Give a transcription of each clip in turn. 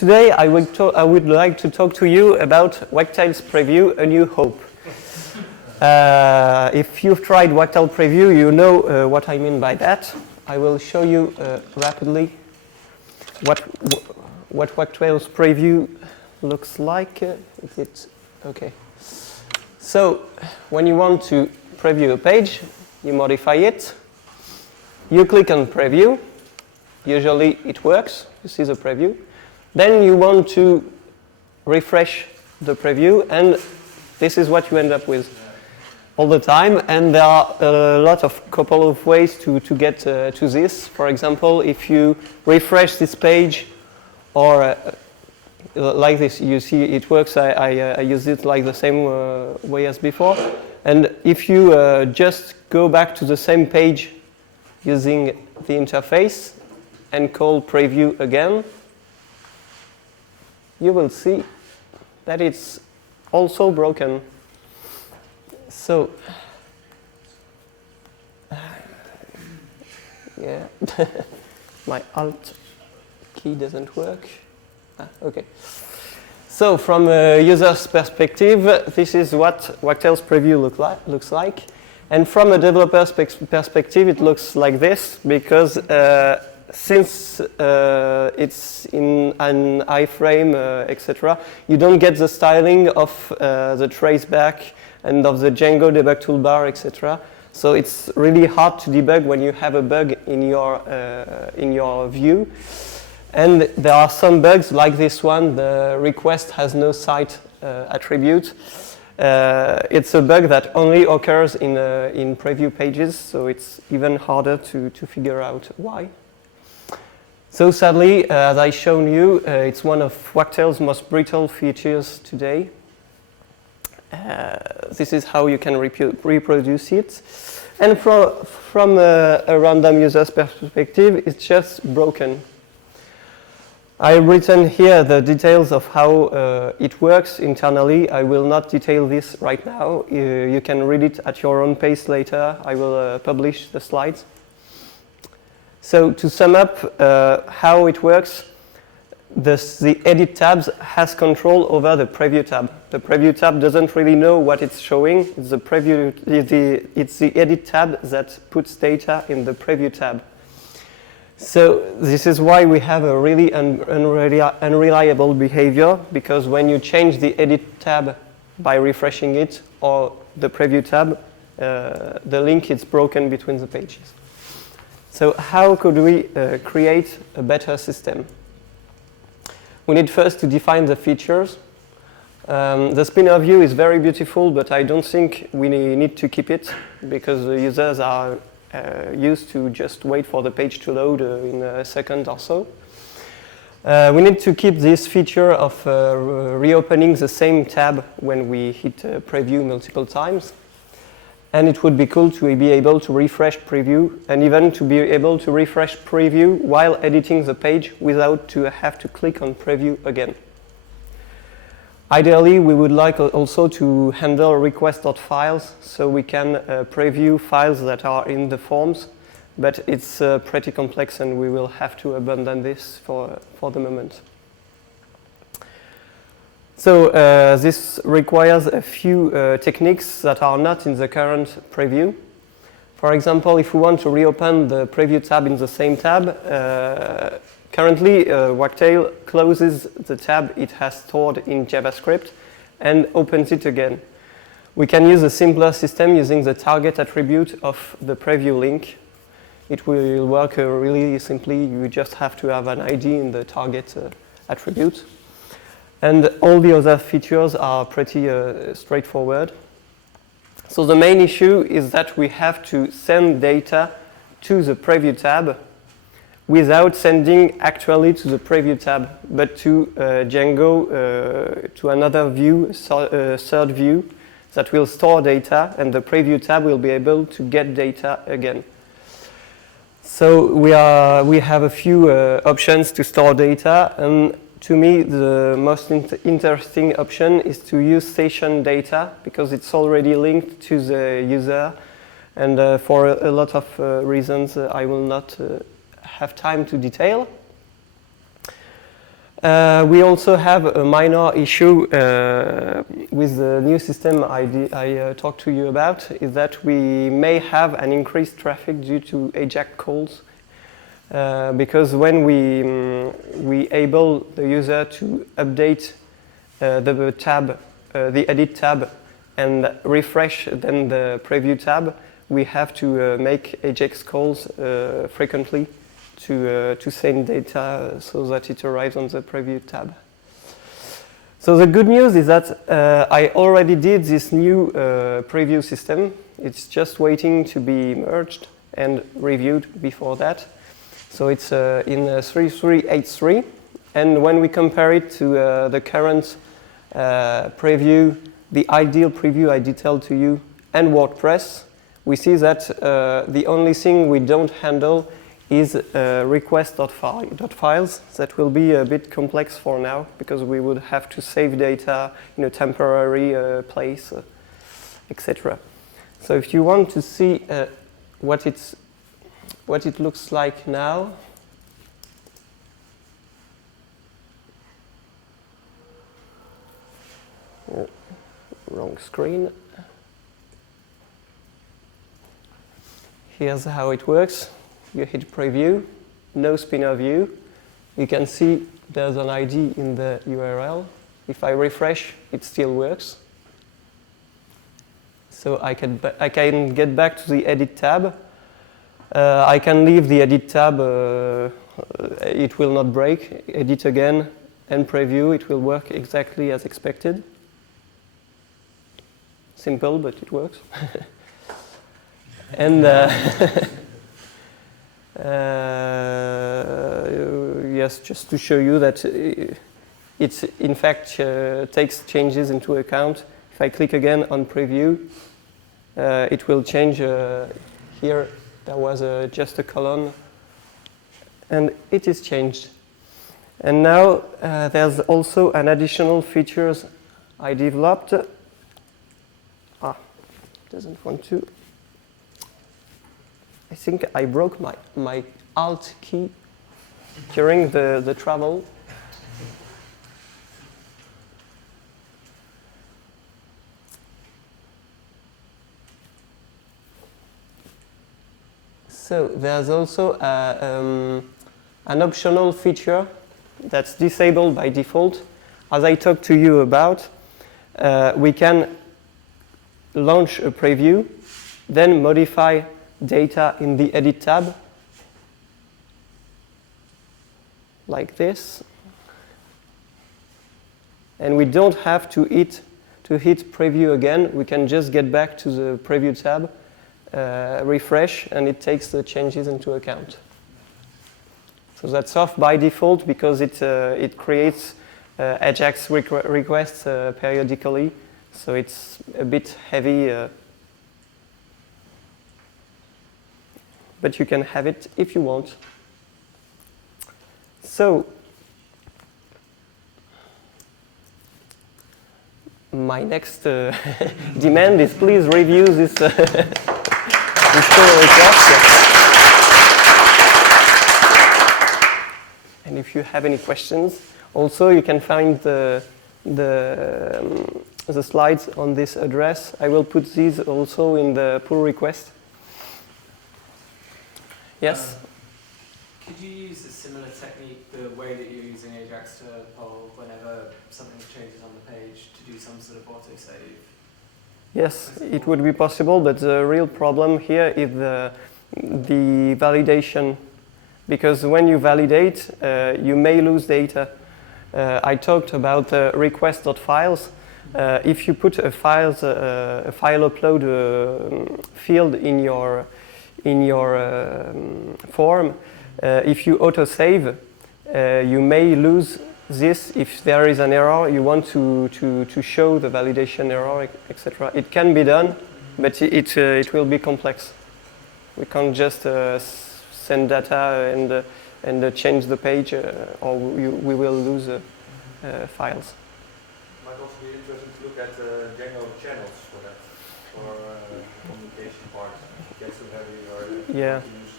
Today I would like to talk to you about Wagtail's Preview, A New Hope. If you've tried Wagtail Preview, you know what I mean by that. I will show you rapidly what Wagtail's Preview looks like. Is it okay? So when you want to preview a page, you modify it. You click on Preview. Usually it works. You see the preview. Then you want to refresh the preview, and this is what you end up with all the time. And there are a couple of ways to get to this. For example, if you refresh this page, or like this, you see it works. I use it like the same way as before. And if you just go back to the same page using the interface and call preview again, you will see that it's also broken. So, yeah, my Alt key doesn't work. Okay. So, from a user's perspective, this is what Wagtail's Preview looks like. And from a developer's perspective, it looks like this, because since it's in an iframe, etc., you don't get the styling of the traceback and of the Django debug toolbar, etc. So it's really hard to debug when you have a bug in your view. And there are some bugs like this one. The request has no site attribute. It's a bug that only occurs in preview pages, so it's even harder to figure out why. So sadly, as I've shown you, it's one of Wagtail's most brittle features today. This is how you can reproduce it. And from a random user's perspective, it's just broken. I've written here the details of how it works internally. I will not detail this right now. You can read it at your own pace later. I will publish the slides. So to sum up how it works, the edit tabs has control over the preview tab. The preview tab doesn't really know what it's showing. It's the edit tab that puts data in the preview tab. So this is why we have a really unreliable behavior, because when you change the edit tab by refreshing it or the preview tab, the link is broken between the pages. So how could we create a better system? We need first to define the features. The spinner view is very beautiful, but I don't think we need to keep it, because the users are used to just wait for the page to load in a second or so. We need to keep this feature of reopening the same tab when we hit preview multiple times. And it would be cool to be able to refresh preview, and even to be able to refresh preview while editing the page without to have to click on preview again. Ideally, we would like also to handle request.files, so we can preview files that are in the forms, but it's pretty complex and we will have to abandon this for the moment. So this requires a few techniques that are not in the current preview. For example, if we want to reopen the preview tab in the same tab, currently Wagtail closes the tab it has stored in JavaScript and opens it again. We can use a simpler system using the target attribute of the preview link. It will work really simply. You just have to have an ID in the target attribute. And all the other features are pretty straightforward. So the main issue is that we have to send data to the preview tab without sending actually to the preview tab, but to Django, to another view, third view, that will store data, and the preview tab will be able to get data again. So we have a few options to store data, and to me, the most interesting option is to use session data, because it's already linked to the user, and for a lot of reasons I will not have time to detail. We also have a minor issue with the new system I talked to you about, is that we may have an increased traffic due to AJAX calls, because when we able the user to update the tab, the edit tab, and refresh then the preview tab, we have to make AJAX calls frequently to send data so that it arrives on the preview tab. So the good news is that I already did this new preview system. It's just waiting to be merged and reviewed before that. So it's in 3383, and when we compare it to the current preview, the ideal preview I detailed to you, and WordPress, we see that the only thing we don't handle is request.files. That will be a bit complex for now, because we would have to save data in a temporary place, etc. So if you want to see what it looks like now, wrong screen. Here's how it works. You hit preview, no spinner view. You can see there's an ID in the URL. If I refresh, it still works. So I can get back to the edit tab. I can leave the edit tab, it will not break. Edit again and preview, it will work exactly as expected. Simple, but it works. And yes, just to show you that it in fact takes changes into account. If I click again on preview, it will change. Here there was just a column, and it is changed. And now there's also an additional features I developed. Doesn't want to. I think I broke my Alt key during the travel. So there's also an optional feature that's disabled by default. As I talked to you about, we can launch a preview, then modify data in the edit tab, like this. And we don't have to hit preview again. We can just get back to the preview tab, refresh, and it takes the changes into account. So that's off by default because it creates AJAX requests periodically. So it's a bit heavy, but you can have it if you want. So my next demand is please review this pull request. And if you have any questions, also you can find the slides on this address. I will put these also in the pull request. Yes? Could you use a similar technique, the way that you're using AJAX to poll whenever something changes on the page, to do some sort of autosave? Yes, it would be possible, but the real problem here is the validation. Because when you validate, you may lose data. I talked about request.files. If you put a file upload field in your form, if you autosave, you may lose this. If there is an error, you want to show the validation error, etc. It can be done, but it will be complex. We can't just send data and change the page, or we will lose files. Might also be interesting to look at Django channels for that, for communication part. Gets too heavy, or yeah. to use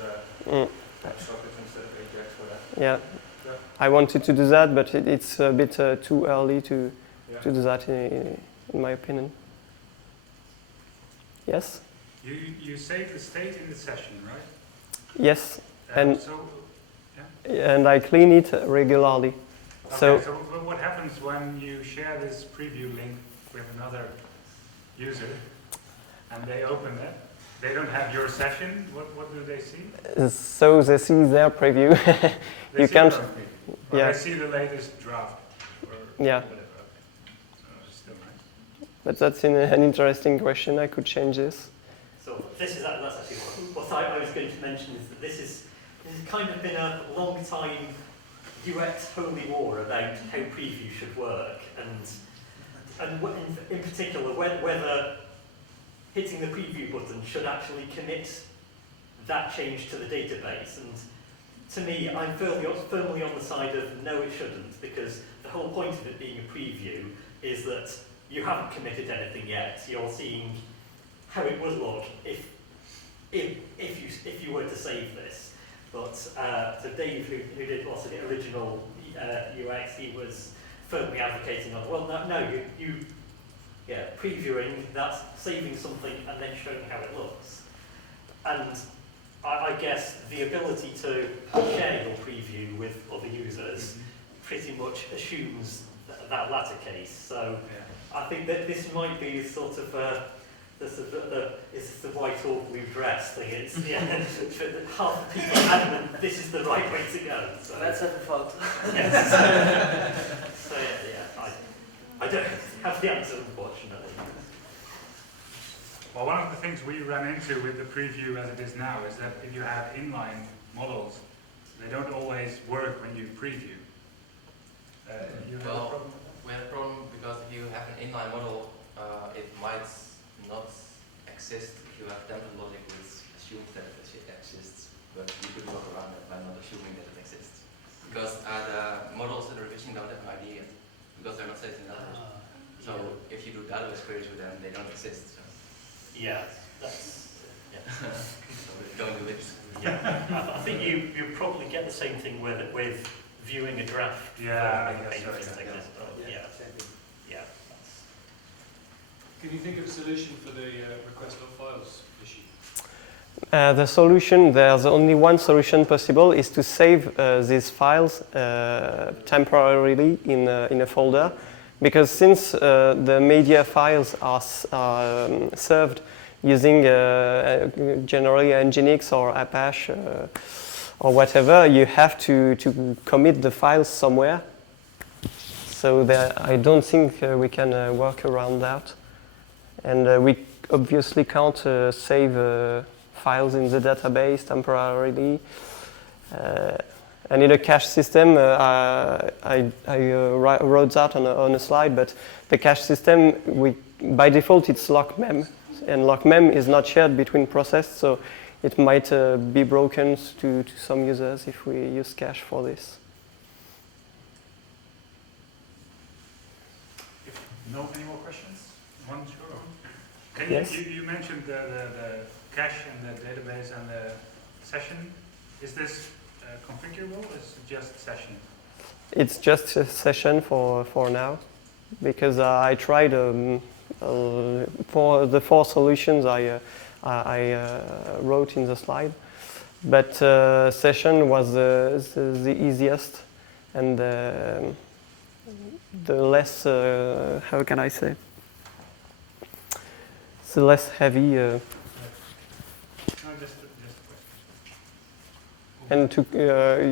WebSockets instead of AJAX for that. Yeah, Yeah. I wanted to do that, but it's a bit too early to Yeah. do that, in my opinion. Yes? You save the state in the session, right? Yes, And- so, and I clean it regularly. okay, So so what happens when you share this preview link with another user and they open it? They don't have your session. What do they see? so they see their preview. They You see can't- your own preview. Or yeah. they see the latest draft. Or Yeah. whatever. Okay. So it's still nice. But that's an interesting question. I could change this. So that's actually what I was going to mention, is that this has kind of been a long time UX holy war about how preview should work, and in particular whether hitting the preview button should actually commit that change to the database. And to me, I'm firmly on the side of no, it shouldn't, because the whole point of it being a preview is that you haven't committed anything yet. You're seeing how it would look if you were to save this. But so Dave, who did lots of the original UX, he was firmly advocating on, well, no, previewing, that's saving something and then showing how it looks. And I guess the ability to share your preview with other users pretty much assumes that latter case. So I think that this might be sort of is this the white or blue dress thing? It's half the people are adamant this is the right way to go. So Let's have a vote. yes. So I don't have the answer, unfortunately. Well, one of the things we run into with the preview as it is now is that if you have inline models, they don't always work when you preview. You have a problem? We have a problem because if you have an inline model, it might not exist if you have template logic which assumes that it exists, but you could work around it by not assuming that it exists. Because the models that are revision don't have an ID yet, because they're not saved in database. So if you do database queries with them, they don't exist. So. Yeah, that's So don't do it. yeah. I think you probably get the same thing with viewing a draft. Yeah, from a page yes, that doesn't yeah. exist. Yeah. Can you think of a solution for the request of files issue? The solution, there's only one solution possible, is to save these files temporarily in a folder, because since the media files are served using generally Nginx or Apache or whatever, you have to commit the files somewhere. So I don't think we can work around that. And we obviously can't save files in the database temporarily. And in a cache system, I wrote that on a slide, but the cache system, by default, it's lock-mem. And lock-mem is not shared between processes, so it might be broken to some users if we use cache for this. No, any more questions? One, sure. Can Yes. you mentioned the cache and the database and the session. Is this configurable or is it just session? It's just a session for now, because I tried for the 4 solutions I wrote in the slide, but session was the easiest and the less, how can I say, the less heavy. No, just a question.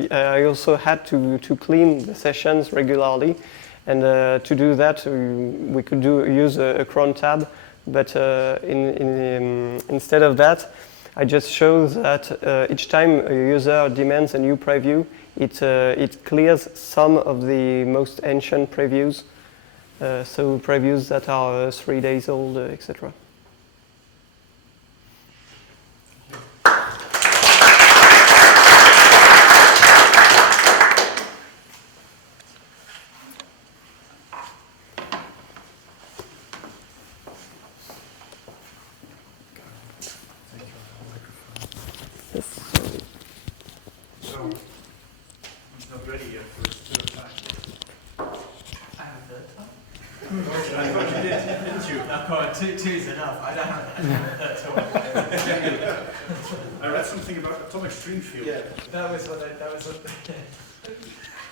And I also had to clean the sessions regularly, and to do that we could use a cron tab, but instead of that, I just show that each time a user demands a new preview, it clears some of the most ancient previews, so previews that are 3 days old, etc. So, it's not ready yet. I thought you did, didn't you? No, come on, two's enough. I don't have that I read something about atomic stream field. Yeah. That was what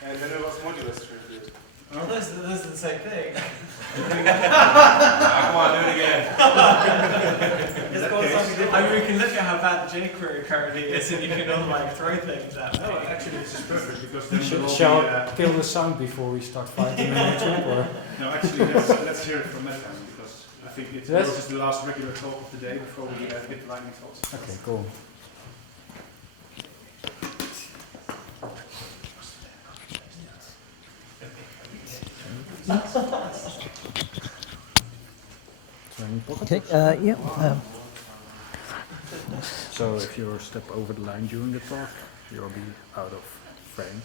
And then it was modular stream field. Well, those are the same thing. Come on, do it again. I mean, we can look at how bad the jQuery currently is, and you can all like throw things at me. No, actually, this is perfect because then we'll Shall be, I kill the sound before we start fighting on YouTube? Or? No, actually, let's hear it from that time because I think it Yes. this is the last regular talk of the day before we hit the lightning talks. Okay, cool. Okay, yeah. So if you step over the line during the talk, you'll be out of frame.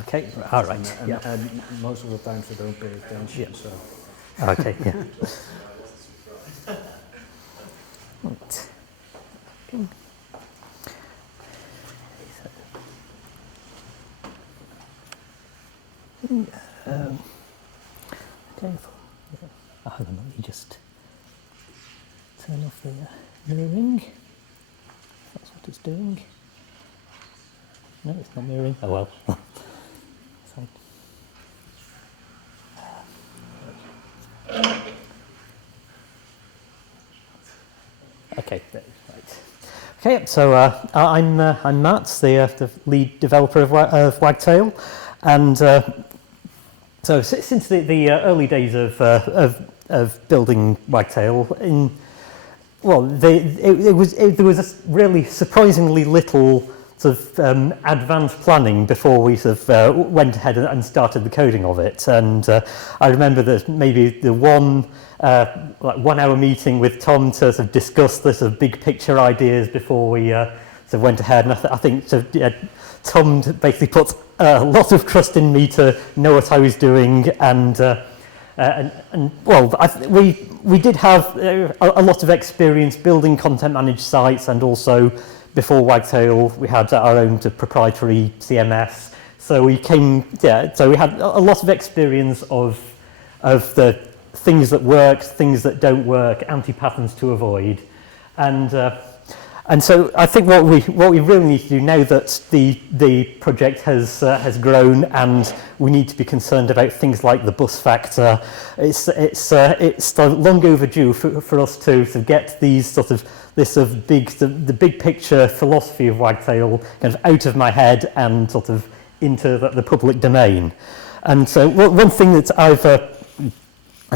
Okay, all right. And, Yeah. and most of the times they don't pay attention. Yeah. So Okay, yeah. Right. Okay. Oh, hang on, let me just turn off the mirroring. That's what it's doing. No, it's not mirroring. Oh well. Sorry. Okay, right. Okay, so I'm Matt, the lead developer of Wagtail, and so since the early days of building Wagtail, there was a really surprisingly little sort of advanced planning before we sort of went ahead and started the coding of it. And I remember that maybe the one 1 hour meeting with Tom to sort of discuss the sort of big picture ideas before we sort of went ahead. And I think sort of, Tom basically put a lot of trust in me to know what I was doing. And well, we did have a lot of experience building content managed sites, and also before Wagtail we had our own proprietary CMS. So we so we had a lot of experience of the things that work, things that don't work, anti-patterns to avoid, and so I think what we really need to do now that the project has grown and we need to be concerned about things like the bus factor, it's long overdue for us to sort of get these sort of the big picture philosophy of Wagtail kind of out of my head and sort of into the public domain. And so one thing that I've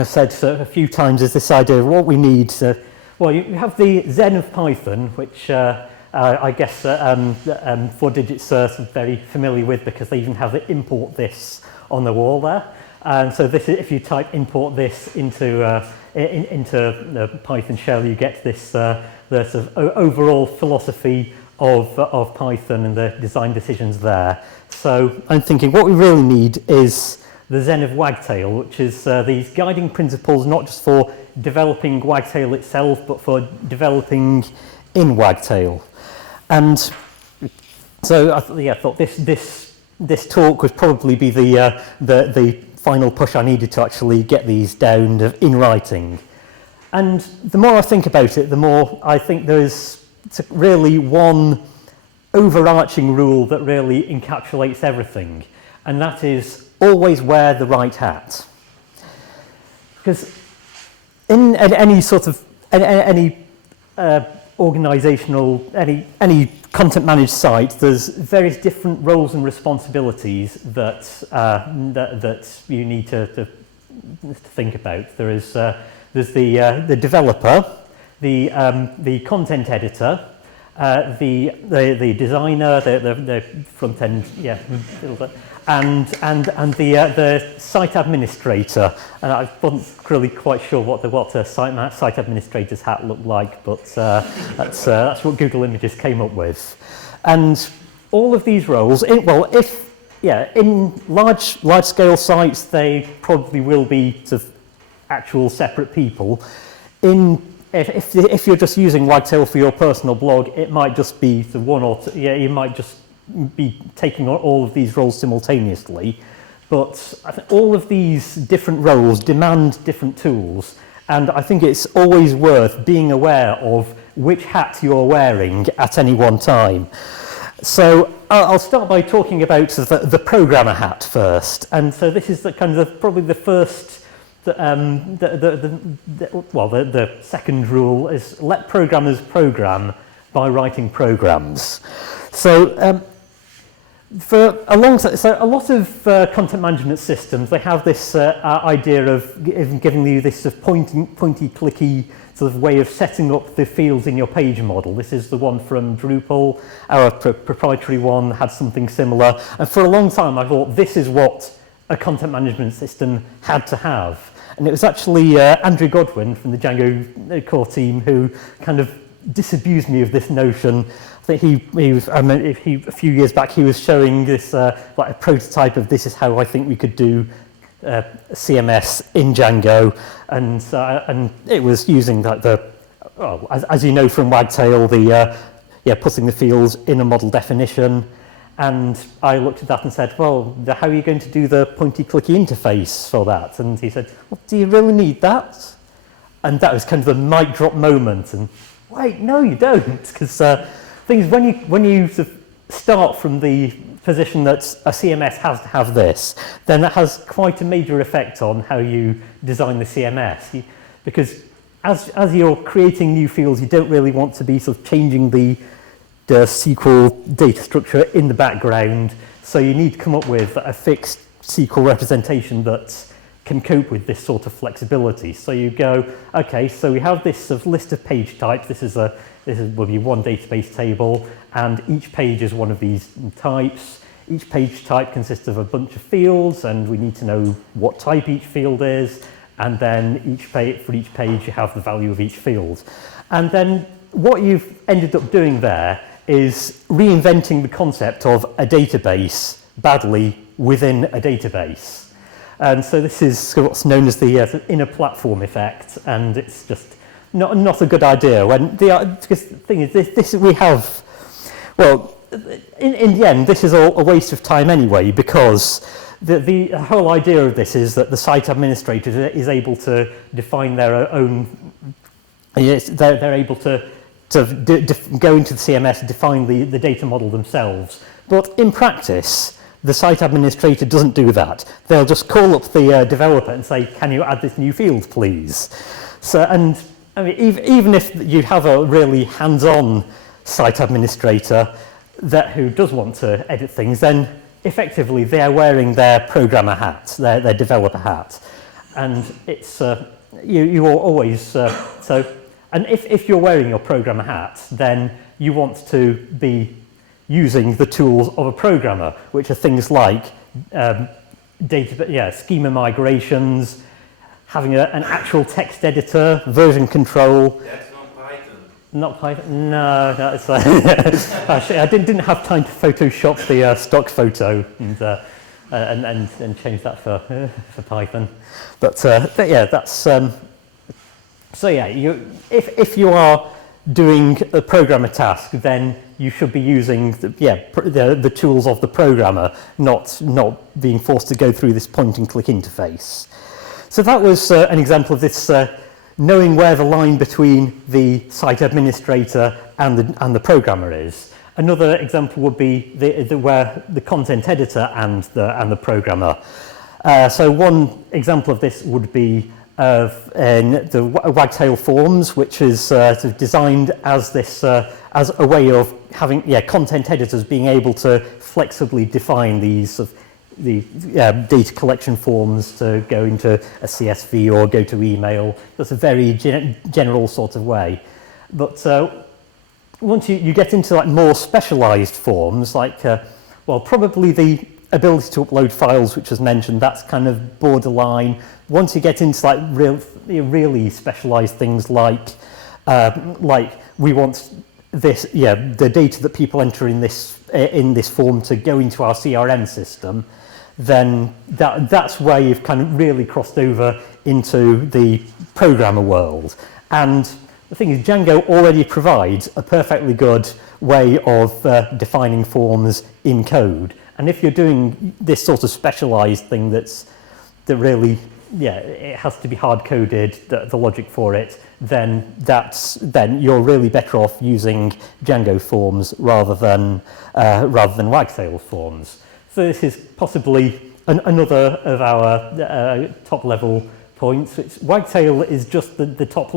said a few times is this idea of what we need. Well, you have the Zen of Python, which I guess 4-digits are very familiar with because they even have the import this on the wall there. And so this, if you type import this into the Python shell, you get this the sort of overall philosophy of Python and the design decisions there. So I'm thinking what we really need is the Zen of Wagtail, which is these guiding principles not just for developing Wagtail itself, but for developing in Wagtail. And so I thought this talk would probably be the final push I needed to actually get these down in writing. And the more I think about it, the more I think there's really one overarching rule that really encapsulates everything, and that is always wear the right hat. Because in any sort of any organizational, any content managed site, there's various different roles and responsibilities that that you need to think about. There's the developer, the content editor, the designer, the front end, and the site administrator. And I wasn't really quite sure what the site administrator's hat looked like, but that's what Google Images came up with. And all of these roles, in large scale sites, they probably will be sort of actual separate people. If you're just using Wagtail for your personal blog, it might just be the one or two, you might just be taking on all of these roles simultaneously. But I think all of these different roles demand different tools, and I think it's always worth being aware of which hat you're wearing at any one time. So I'll start by talking about the programmer hat first, and so this is the kind of probably the first. The second rule is let programmers program by writing programs. So a lot of content management systems, they have this idea of giving you this sort of pointy, clicky sort of way of setting up the fields in your page model. This is the one from Drupal. Our proprietary one had something similar. And for a long time, I thought this is what a content management system had to have. And it was actually Andrew Godwin from the Django core team who kind of disabused me of this notion. I think a few years back he was showing this like a prototype of this is how I think we could do CMS in Django, and it was using like as you know from Wagtail, putting the fields in a model definition. And I looked at that and said, well, how are you going to do the pointy clicky interface for that? And he said, well, do you really need that? And that was kind of a mic drop moment. And wait, no, you don't, because things when you sort of start from the position that a CMS has to have this, then that has quite a major effect on how you design the CMS. Because as you're creating new fields, you don't really want to be sort of changing the SQL data structure in the background, so you need to come up with a fixed SQL representation that can cope with this sort of flexibility. So you go, okay, so we have this sort of list of page types. This will be one database table, and each page is one of these types. Each page type consists of a bunch of fields, and we need to know what type each field is, and then for each page you have the value of each field. And then what you've ended up doing there is reinventing the concept of a database badly within a database. And so this is what's known as the inner platform effect, and it's just not a good idea. Because the thing is, this we have, well, in the end, this is a waste of time anyway, because the whole idea of this is that the site administrator is able to define their own, they're able to go into the CMS and define the data model themselves. But in practice, the site administrator doesn't do that. They'll just call up the developer and say, can you add this new field, please? So, and I mean, even if you have a really hands-on site administrator who does want to edit things, then effectively they're wearing their programmer hat, their developer hat. And it's, you are always, and if you're wearing your programmer hat, then you want to be using the tools of a programmer, which are things like schema migrations, having an actual text editor, version control. That's not Python. Not Python? No, it's actually, I didn't have time to Photoshop the stock photo and change that for Python. But yeah, that's. So yeah, if you are doing a programmer task, then you should be using the tools of the programmer, not being forced to go through this point and click interface. So that was an example of this knowing where the line between the site administrator and the programmer is. Another example would be where the content editor and the programmer. So one example of this would be in the Wagtail forms, which is sort of designed as this as a way of having content editors being able to flexibly define these the data collection forms to go into a CSV or go to email. That's a very general sort of way. But once you get into like more specialized forms, like well, probably the ability to upload files, which was mentioned, that's kind of borderline. Once you get into like really specialized things like we want this, the data that people enter in this form to go into our CRM system, then that's where you've kind of really crossed over into the programmer world. And the thing is, Django already provides a perfectly good way of defining forms in code. And if you're doing this sort of specialized thing that really, it has to be hard-coded, the logic for it, then you're really better off using Django forms rather than Wagtail forms. So this is possibly another of our top-level points. Wagtail is just the top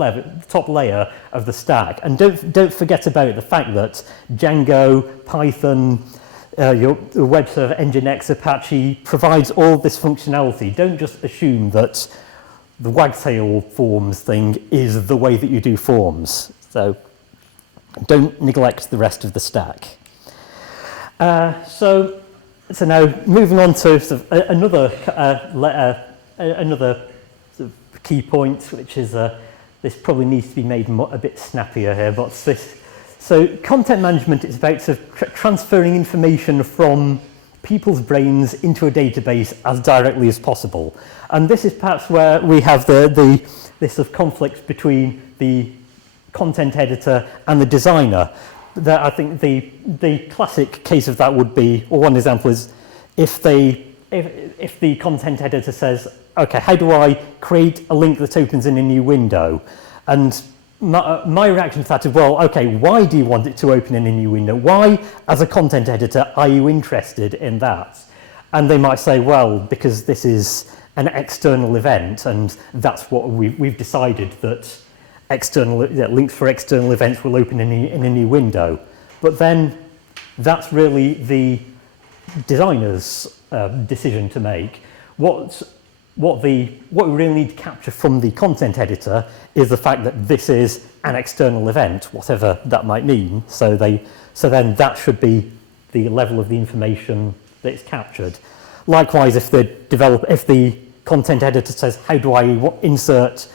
layer of the stack, and don't forget about the fact that Django, Python, your web server, Nginx, Apache provides all this functionality. Don't just assume that the Wagtail forms thing is the way that you do forms. So don't neglect the rest of the stack. So now moving on to sort of another sort of key point, which is this probably needs to be made a bit snappier here. But so content management is about sort of transferring information from people's brains into a database as directly as possible. And this is perhaps where we have this sort of conflict between the content editor and the designer. That I think the classic case of that would be, or one example is, if the content editor says, okay, how do I create a link that opens in a new window? And my reaction to that is, well, okay, why do you want it to open in a new window? Why, as a content editor, are you interested in that? And they might say, well, because this is an external event, and that's what we've decided, that links for external events will open in a new window. But then that's really the designer's decision to make. What we really need to capture from the content editor is the fact that this is an external event, whatever that might mean. So then that should be the level of the information that's captured. Likewise, if the content editor says, how do I embed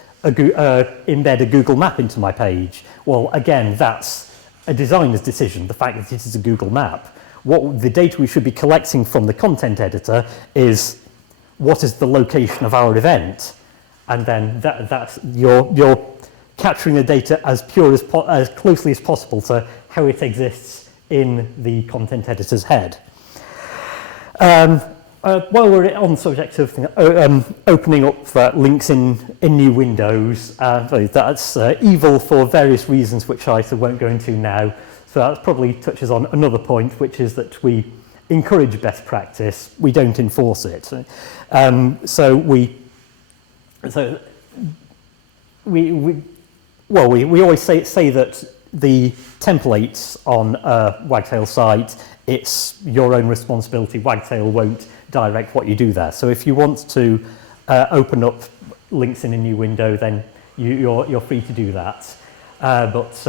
a Google map into my page? Well, again, that's a designer's decision, the fact that it is a Google map. What the data we should be collecting from the content editor is, what is the location of our event? And then that's you're capturing the data as closely as possible to how it exists in the content editor's head. While we're on the subject of opening up links in new windows, that's evil for various reasons which I won't go into now. So that probably touches on another point, which is that we encourage best practice, we don't enforce it. So we always say that the templates on a Wagtail site, it's your own responsibility. Wagtail won't direct what you do there. So if you want to open up links in a new window, then you're free to do that. But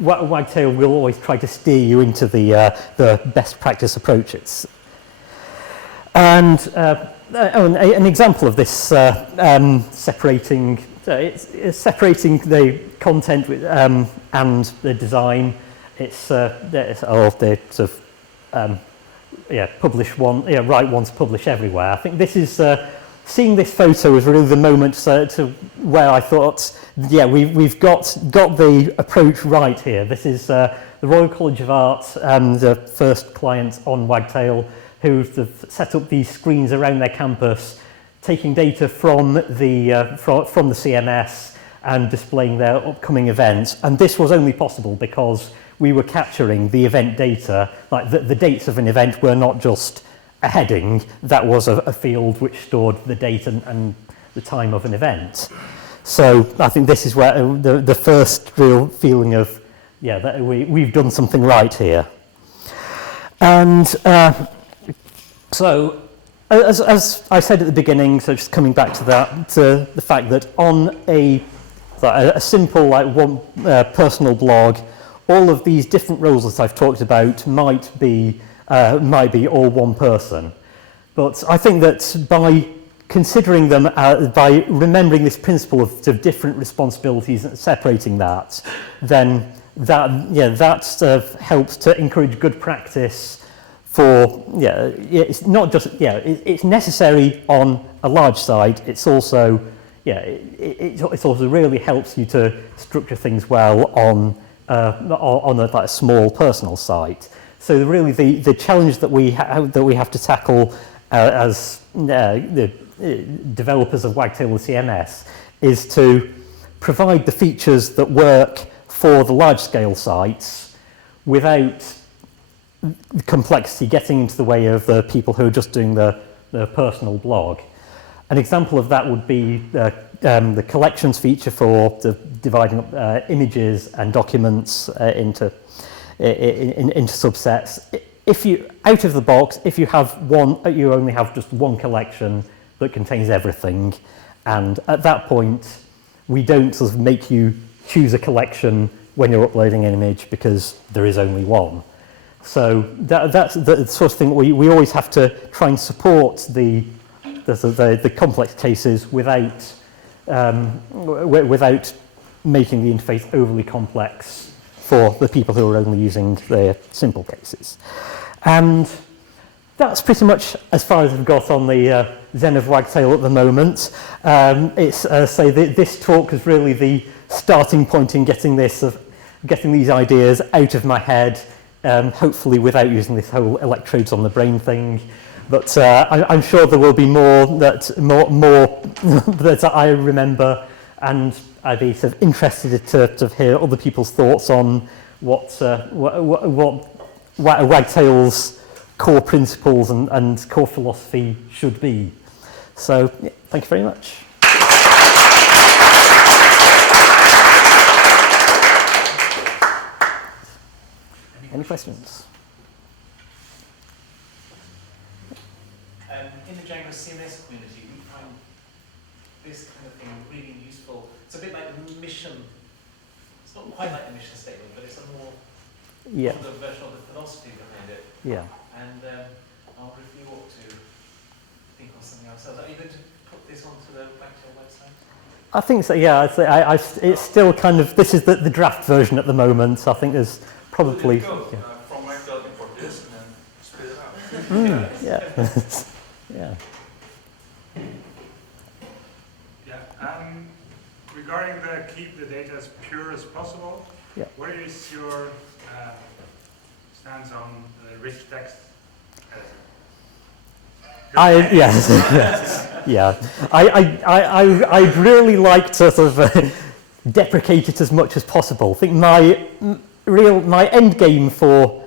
Wagtail will always try to steer you into the best practice approaches. And an example of this separating the content and the design. It's the sort of publish one, write once, publish everywhere. I think this is seeing this photo was really the moment to where I thought, we've got the approach right here. This is the Royal College of Art, the first client on Wagtail, who've set up these screens around their campus, taking data from the CMS and displaying their upcoming events. And this was only possible because we were capturing the event data, like the dates of an event were not just a heading, that was a field which stored the date and the time of an event. So I think this is where the first real feeling of, that we've done something right here. And so, as I said at the beginning, so just coming back to that, to the fact that on a simple one personal blog, all of these different roles that I've talked about might be all one person. But I think that by considering them, by remembering this principle of different responsibilities and separating that, then that helps to encourage good practice for, it's not just, it's necessary on a large site, it's also, it also really helps you to structure things well on a small personal site. So really the challenge that we have to tackle as the developers of Wagtail and CMS is to provide the features that work for the large-scale sites without the complexity getting into the way of the people who are just doing the personal blog. An example of that would be the collections feature for dividing up images and documents into subsets. If you, out of the box, if you have one, you only have just one collection that contains everything, and at that point, we don't sort of make you choose a collection when you're uploading an image because there is only one. So that's the sort of thing we always have to try and support the complex cases without making the interface overly complex for the people who are only using the simple cases. And that's pretty much as far as I've got on the Zen of Wagtail at the moment. This talk is really the starting point in getting these ideas out of my head, hopefully without using this whole electrodes on the brain thing. But I'm sure there will be more that I remember, and I'd be sort of interested to hear other people's thoughts on what Wagtail's core principles and core philosophy should be. So, yeah, thank you very much. Any questions? In the Django CMS community, we find this kind of thing really useful. It's a bit like the mission. It's not quite like the mission statement, but it's a more older version of the philosophy behind it. Yeah. And I wonder if you ought to think of something ourselves. Are you going to put this onto the Wagtail website? I think so. Yeah. It's still kind of, this is the draft version at the moment. I think there's probably. From Wagtail import this and then spit it out. Yeah. Yeah. Yeah. Regarding the keep the data as pure as possible, yeah. What is your stance on the rich text editor? Yes. Yeah. I'd really like to sort of deprecate it as much as possible. I think my end game for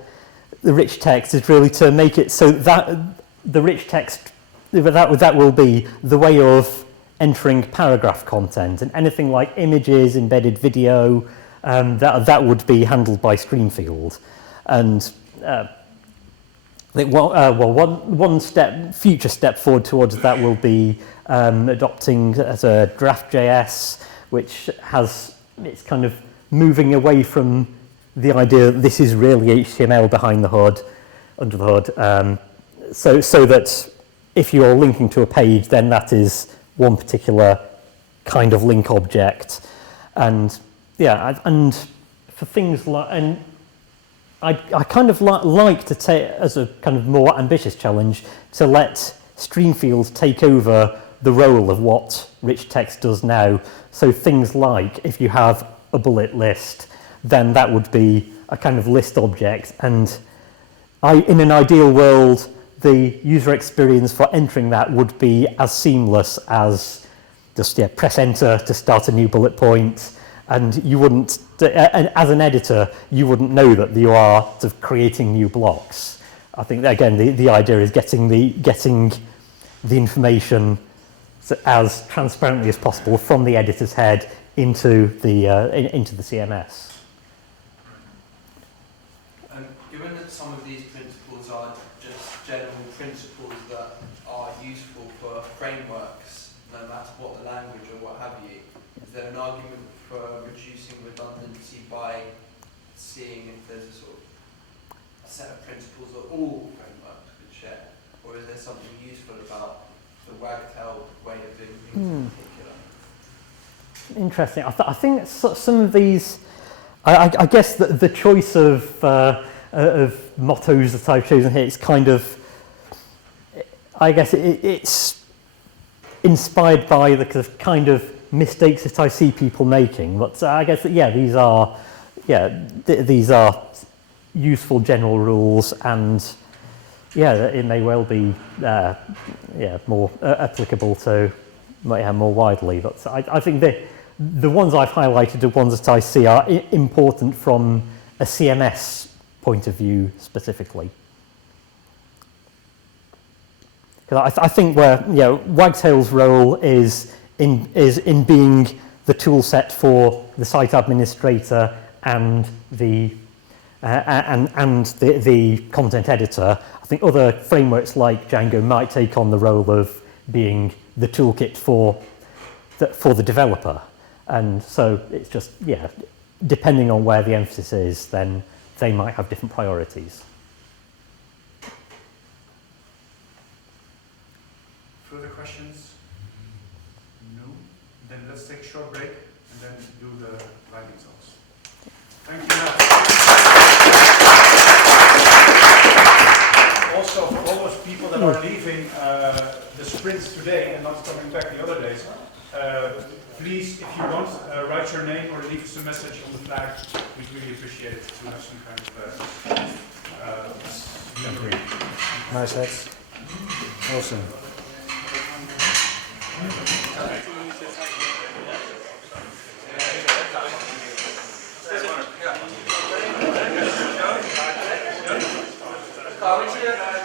the rich text is really to make it so that the rich text that will be the way of entering paragraph content, and anything like images, embedded video, that would be handled by Streamfield. And one future step forward towards that will be adopting as a Draft.js, which it's kind of moving away from the idea that this is really HTML behind the hood, under the hood, so that if you're linking to a page, then that is one particular kind of link object. And yeah, and for things like, and I kind of like to take, as a kind of more ambitious challenge, to let Streamfield take over the role of what rich text does now. So things like, if you have a bullet list, then that would be a kind of list object. And in an ideal world, the user experience for entering that would be as seamless as just press enter to start a new bullet point, and you wouldn't, and as an editor, you wouldn't know that you are sort of creating new blocks. I think that, again, the idea is getting the information as transparently as possible from the editor's head into the CMS. Given that some of these principles are just general principles that are useful for frameworks, no matter what the language or what have you, is there an argument for reducing redundancy by seeing if there's a set of principles that all frameworks could share? Or is there something useful about the Wagtail way of doing things in particular? Interesting. I think some of these, I guess the choice of mottos that I've chosen here is kind of, I guess it's inspired by the kind of mistakes that I see people making. But I guess these are useful general rules, and yeah, it may well be more applicable to more widely. But I think the ones I've highlighted are ones that I see are important from a CMS point of view specifically. Because I think where Wagtail's role is in being the tool set for the site administrator and the content editor. I think other frameworks like Django might take on the role of being the toolkit for the developer. And so it's just, depending on where the emphasis is, then they might have different priorities. Further questions? No? Then let's take a short break and then do the lightning talks. Thank you. Also, for all those people that are leaving the sprints today and not coming back the other days, please, if you want, write your name or leave us a message on the flag. We'd really appreciate it to have some kind of memory. Nice hats. Awesome. Ja.